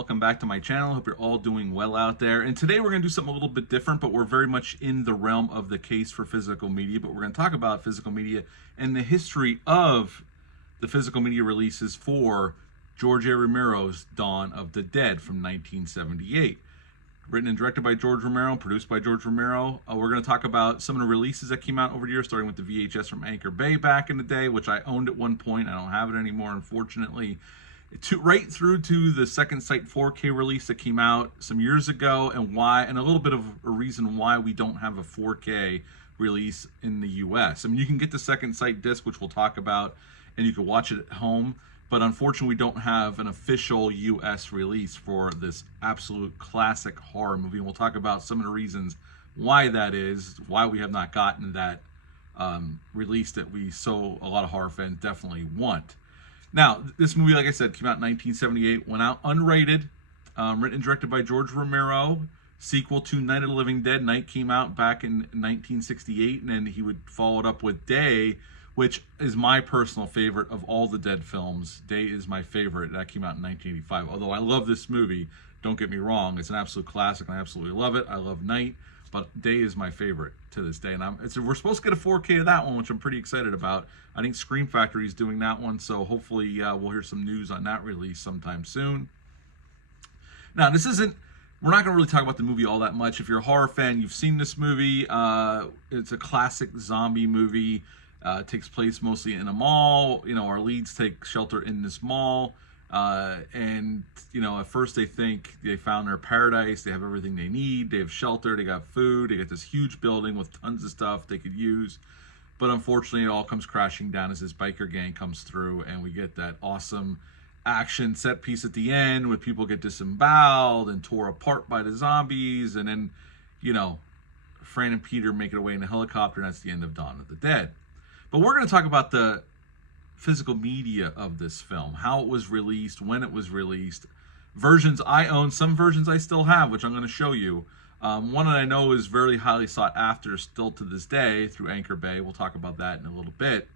welcome back to my channel. Hope you're all doing well out there. And today we're going to do something a little bit different, but we're very much in the realm of the case for physical media. But we're going to talk about physical media and the history of the physical media releases for George A. Romero's Dawn of the Dead from 1978. Written and directed by George Romero, produced by George Romero. We're going to talk about some of the releases that came out over the years, starting with the VHS from Anchor Bay back in the day, which I owned at one point. I don't have it anymore, unfortunately. Right through to the Second Sight 4K release that came out some years ago, and a little bit of a reason why we don't have a 4K release in the US. I mean, you can get the Second Sight disc, which we'll talk about, and you can watch it at home, but unfortunately we don't have an official US release for this absolute classic horror movie. And we'll talk about some of the reasons why that is, why we have not gotten that release that a lot of horror fans definitely want. Now, this movie, like I said, came out in 1978, went out unrated, written and directed by George Romero, sequel to Night of the Living Dead. Night came out back in 1968, and then he would follow it up with Day, which is my personal favorite of all the Dead films. Day is my favorite. That came out in 1985. Although I love this movie, don't get me wrong, it's an absolute classic, and I absolutely love it. I love Night, but Day is my favorite to this day. And we're supposed to get a 4K of that one, which I'm pretty excited about. I think Scream Factory is doing that one, so hopefully we'll hear some news on that release sometime soon. Now, we're not going to really talk about the movie all that much. If you're a horror fan, you've seen this movie. It's a classic zombie movie. It takes place mostly in a mall. You know, our leads take shelter in this mall. And, you know, at first they think they found their paradise. They have everything they need. They have shelter. They got food. They got this huge building with tons of stuff they could use. But unfortunately, it all comes crashing down as this biker gang comes through, and we get that awesome action set piece at the end where people get disemboweled and tore apart by the zombies. And then, you know, Fran and Peter make it away in a helicopter, and that's the end of Dawn of the Dead. But we're going to talk about the physical media of this film, how it was released, when it was released, versions I own, some versions I still have, which I'm going to show you. One that I know is very highly sought after still to this day through Anchor Bay. We'll talk about that in a little bit.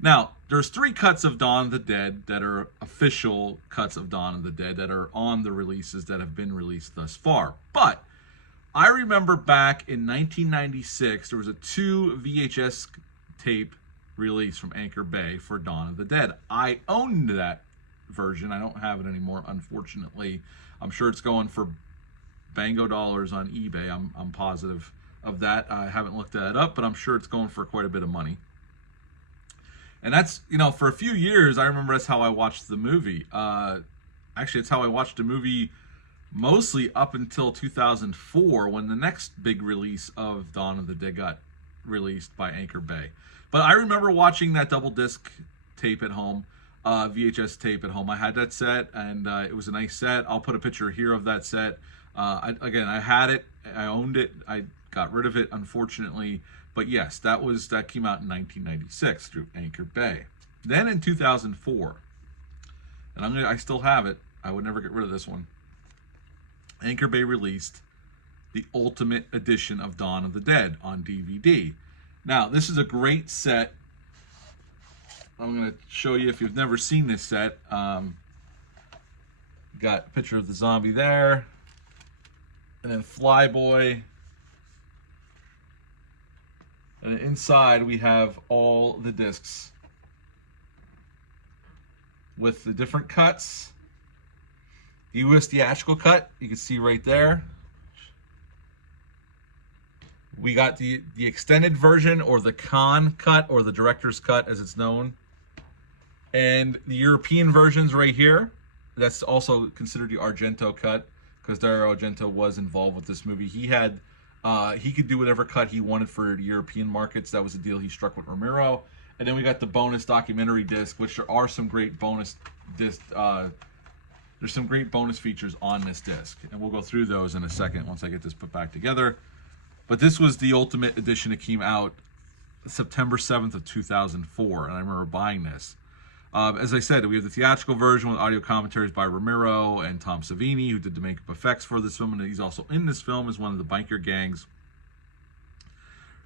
Now, there's 3 cuts of Dawn of the Dead that are official cuts of Dawn of the Dead that are on the releases that have been released thus far. But I remember back in 1996, there was a 2 VHS tape release from Anchor Bay for Dawn of the Dead. I owned that version. I don't have it anymore, unfortunately. I'm sure it's going for bango dollars on eBay. I'm positive of that. I haven't looked that up, but I'm sure it's going for quite a bit of money. And that's, you know, for a few years, I remember that's how I watched the movie. Actually, it's how I watched the movie mostly up until 2004, when the next big release of Dawn of the Dead got released by Anchor Bay. But I remember watching that double disc tape at home, VHS tape at home. I had that set, and it was a nice set. I'll put a picture here of that set. I had it. I owned it. I got rid of it, unfortunately. But yes, that came out in 1996 through Anchor Bay. Then in 2004, and I still have it. I would never get rid of this one. Anchor Bay released the Ultimate Edition of Dawn of the Dead on DVD. Now, this is a great set. I'm going to show you if you've never seen this set. Got a picture of the zombie there. And then Flyboy. And inside we have all the discs with the different cuts. The US theatrical cut, you can see right there. We got the extended version, or the Con cut, or the director's cut as it's known. And the European versions right here. That's also considered the Argento cut, because Dario Argento was involved with this movie. He could do whatever cut he wanted for the European markets. That was the deal he struck with Romero. And then we got the bonus documentary disc, which there are some great bonus disc. There's some great bonus features on this disc, and we'll go through those in a second once I get this put back together. But this was the Ultimate Edition that came out September 7th of 2004, and I remember buying this. As I said, we have the theatrical version with audio commentaries by Romero and Tom Savini, who did the makeup effects for this film, and he's also in this film as one of the biker gangs.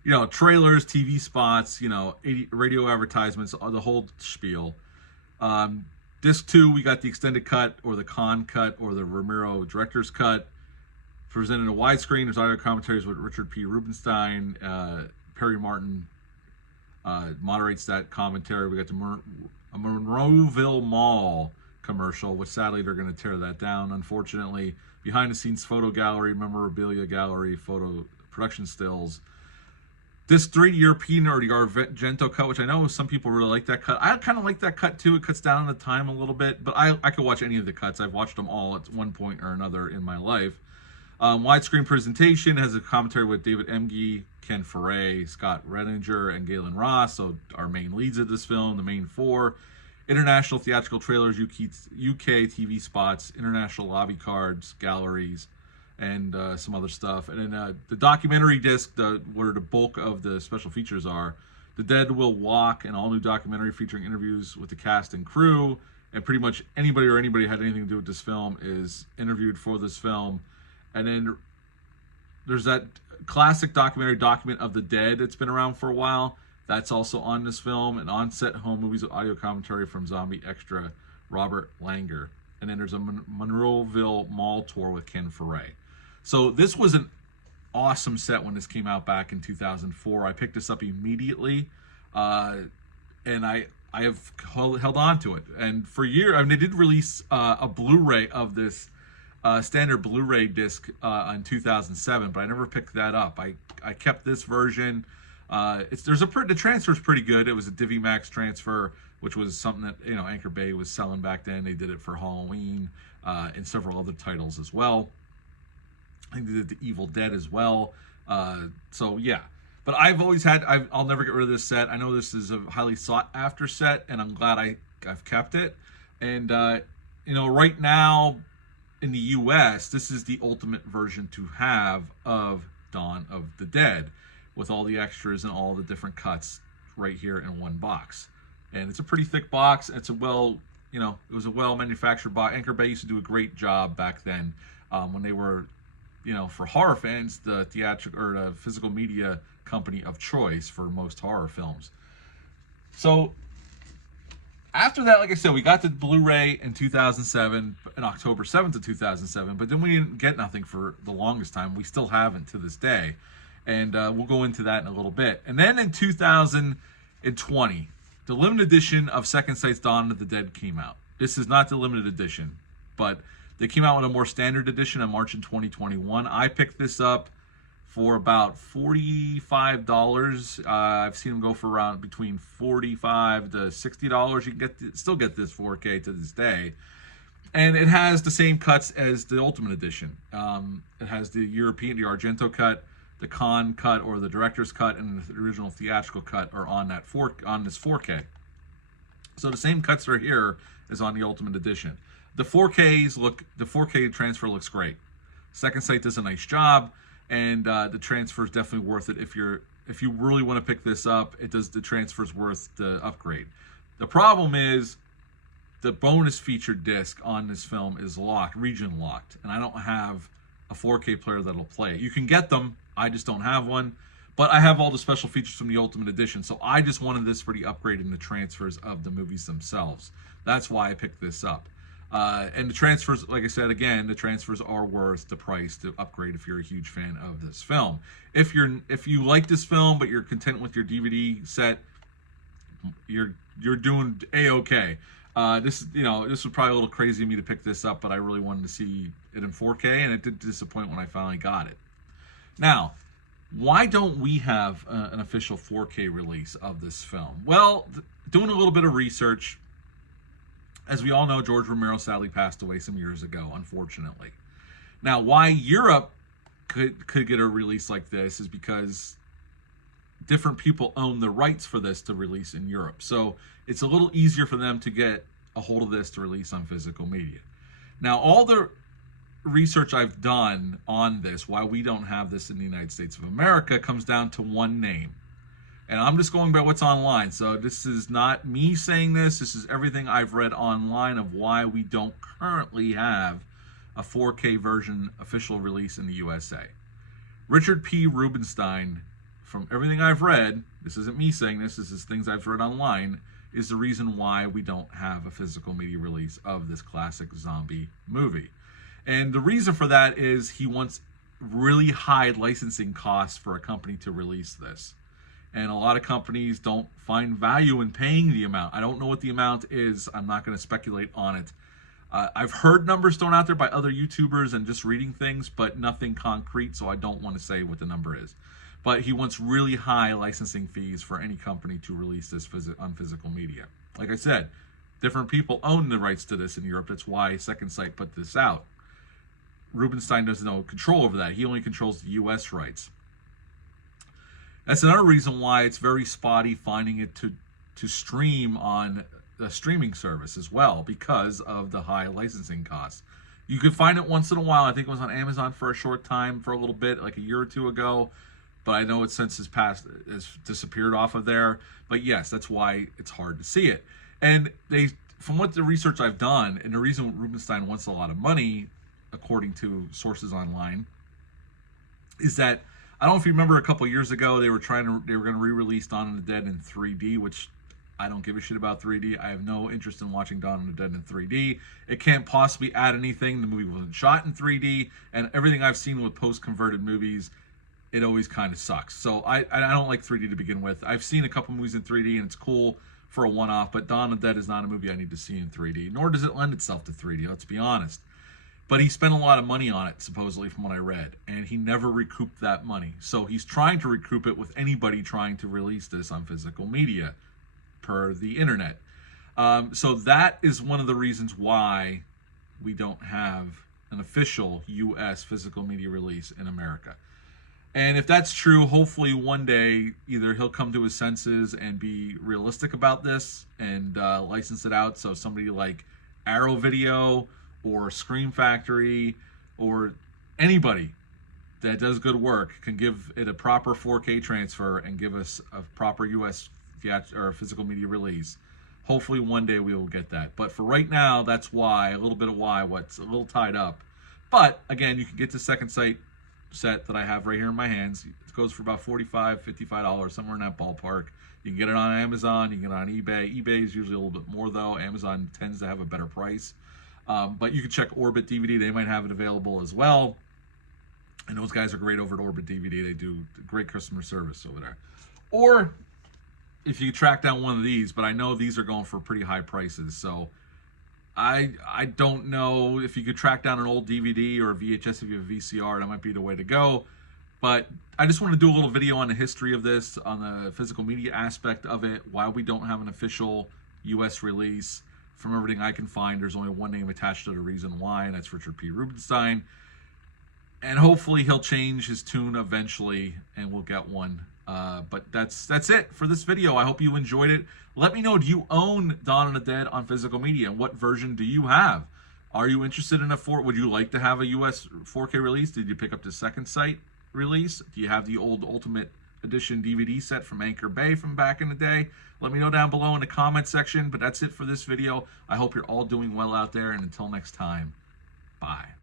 You know, trailers, TV spots, you know, radio advertisements, the whole spiel. Disc 2, we got the extended cut, or the Khan cut, or the Romero director's cut. Presented in a widescreen. There's audio commentaries with Richard P. Rubenstein. Perry Martin moderates that commentary. We got the Monroeville Mall commercial, which sadly they're going to tear that down, unfortunately. Behind the scenes photo gallery, memorabilia gallery, photo production stills. Disc 3, European, or the Argento cut, which I know some people really like that cut. I kind of like that cut too. It cuts down on the time a little bit, but I could watch any of the cuts. I've watched them all at one point or another in my life. Widescreen presentation has a commentary with David Emge, Ken Foray, Scott Redinger, and Galen Ross, so our main leads of this film, the main four. International theatrical trailers, UK TV spots, international lobby cards, galleries, and some other stuff. And then the documentary disc, where the bulk of the special features are, The Dead Will Walk, an all-new documentary featuring interviews with the cast and crew, and pretty much anybody had anything to do with this film is interviewed for this film. And then there's that classic documentary, Document of the Dead, that's been around for a while. That's also on this film. And on-set home movies with audio commentary from zombie extra Robert Langer. And then there's a Monroeville Mall tour with Ken Foray. So this was an awesome set when this came out back in 2004. I picked this up immediately, and I have held on to it. And for years, I mean, they did release a Blu-ray of this standard Blu-ray disc in 2007, but I never picked that up. I kept this version. The transfer's pretty good. It was a DiviMax transfer, which was something that Anchor Bay was selling back then. They did it for Halloween and several other titles as well. I think they did The Evil Dead as well. So yeah, but I've always had. I'll never get rid of this set. I know this is a highly sought after set, and I'm glad I've kept it. And right now in the U.S., this is the ultimate version to have of Dawn of the Dead, with all the extras and all the different cuts right here in one box. And it's a pretty thick box. It's it was a well-manufactured box. Anchor Bay used to do a great job back then when they were, for horror fans, the theatrical or the physical media company of choice for most horror films. So after that, like I said, we got the Blu-ray in 2007, in October 7th of 2007, but then we didn't get nothing for the longest time. We still haven't to this day. And we'll go into that in a little bit. And then in 2020, the limited edition of Second Sight's Dawn of the Dead came out. This is not the limited edition, but they came out with a more standard edition in March in 2021. I picked this up for about $45. I've seen them go for around between $45 to $60. You can still get this 4K to this day. And it has the same cuts as the Ultimate Edition. It has the European, the Argento cut, the Khan cut, or the director's cut, and the original theatrical cut are on this 4K. So the same cuts are here as on the Ultimate Edition. The 4K transfer looks great. Second Sight does a nice job, and the transfer is definitely worth it. If you really want to pick this up, the transfer's worth the upgrade. The problem is the bonus featured disc on this film is region locked, and I don't have a 4K player that'll play it. You can get them. I just don't have one, but I have all the special features from the Ultimate Edition, so I just wanted this for the upgrade and the transfers of the movies themselves. That's why I picked this up. And the transfers, like I said, again, the transfers are worth the price to upgrade if you're a huge fan of this film. If you like this film but you're content with your DVD set, you're doing A-okay. This was probably a little crazy of me to pick this up, but I really wanted to see it in 4K, and it did disappoint when I finally got it. Now, why don't we have an official 4K release of this film? Well, doing a little bit of research, as we all know, George Romero sadly passed away some years ago, unfortunately. Now, why Europe could get a release like this is because different people own the rights for this to release in Europe. So it's a little easier for them to get a hold of this to release on physical media. Now, all the research I've done on this, why we don't have this in the United States of America, comes down to one name. And I'm just going by what's online. So this is not me saying this. This is everything I've read online of why we don't currently have a 4K version official release in the USA. Richard P. Rubenstein, from everything I've read, this isn't me saying this is things I've read online, is the reason why we don't have a physical media release of this classic zombie movie. And the reason for that is he wants really high licensing costs for a company to release this. And a lot of companies don't find value in paying the amount. I don't know what the amount is. I'm not going to speculate on it. I've heard numbers thrown out there by other YouTubers and just reading things, but nothing concrete, so I don't want to say what the number is. But he wants really high licensing fees for any company to release this on physical media. Like I said, different people own the rights to this in Europe. That's why Second Sight put this out. Rubinstein does no control over that. He only controls the U.S. rights. That's another reason why it's very spotty finding it to stream on a streaming service as well, because of the high licensing costs. You could find it once in a while. I think it was on Amazon for a short time, for a little bit, like a year or two ago. But I know it since has disappeared off of there. But yes, that's why it's hard to see it. And from what the research I've done, and the reason Rubinstein wants a lot of money, according to sources online, is that, I don't know if you remember a couple years ago, they were going to re-release Dawn of the Dead in 3D, which I don't give a shit about 3D. I have no interest in watching Dawn of the Dead in 3D. It can't possibly add anything. The movie wasn't shot in 3D, and everything I've seen with post-converted movies, it always kind of sucks. So I don't like 3D to begin with. I've seen a couple movies in 3D, and it's cool for a one-off, but Dawn of the Dead is not a movie I need to see in 3D, nor does it lend itself to 3D, let's be honest. But he spent a lot of money on it, supposedly, from what I read, and he never recouped that money. So he's trying to recoup it with anybody trying to release this on physical media, per the internet. So that is one of the reasons why we don't have an official U.S. physical media release in America. And if that's true, hopefully one day either he'll come to his senses and be realistic about this and license it out, so somebody like Arrow Video or Scream Factory or anybody that does good work can give it a proper 4K transfer and give us a proper U.S. or physical media release. Hopefully one day we will get that. But for right now, that's why, a little bit of why, what's a little tied up. But again, you can get the Second Sight set that I have right here in my hands. It goes for about $45, $55, somewhere in that ballpark. You can get it on Amazon, you can get it on eBay. eBay is usually a little bit more though. Amazon tends to have a better price. But you can check Orbit DVD, they might have it available as well. And those guys are great over at Orbit DVD. They do great customer service over there. Or if you track down one of these, but I know these are going for pretty high prices, so I don't know if you could track down an old DVD or a VHS if you have a VCR, that might be the way to go. But I just want to do a little video on the history of this, on the physical media aspect of it, why we don't have an official U.S. release. From everything I can find, there's only one name attached to the reason why, and that's Richard P. Rubinstein. And hopefully he'll change his tune eventually, and we'll get one. But that's it for this video. I hope you enjoyed it. Let me know, do you own Dawn of the Dead on physical media? What version do you have? Are you interested in would you like to have a US 4K release? Did you pick up the Second Sight release? Do you have the old Ultimate Edition DVD set from Anchor Bay from back in the day? Let me know down below in the comment section. But that's it for this video. I hope you're all doing well out there, and until next time, bye.